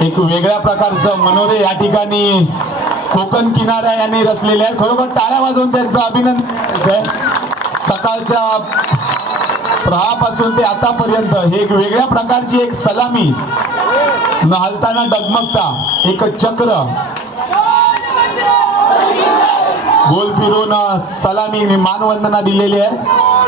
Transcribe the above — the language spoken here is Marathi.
एक वेगळ्या प्रकारचं मनोरे या ठिकाणी कोकण किनारा यांनी रचलेले आहे. खरोखर टाळ्या वाजवून त्यांचं अभिनंदन. सकाळच्या प्रहापासून ते आतापर्यंत हे एक वेगळ्या प्रकारची एक सलामी न हलताना डगमगता एक चक्र गोल फिरून सलामी मानवंदना दिलेली आहे.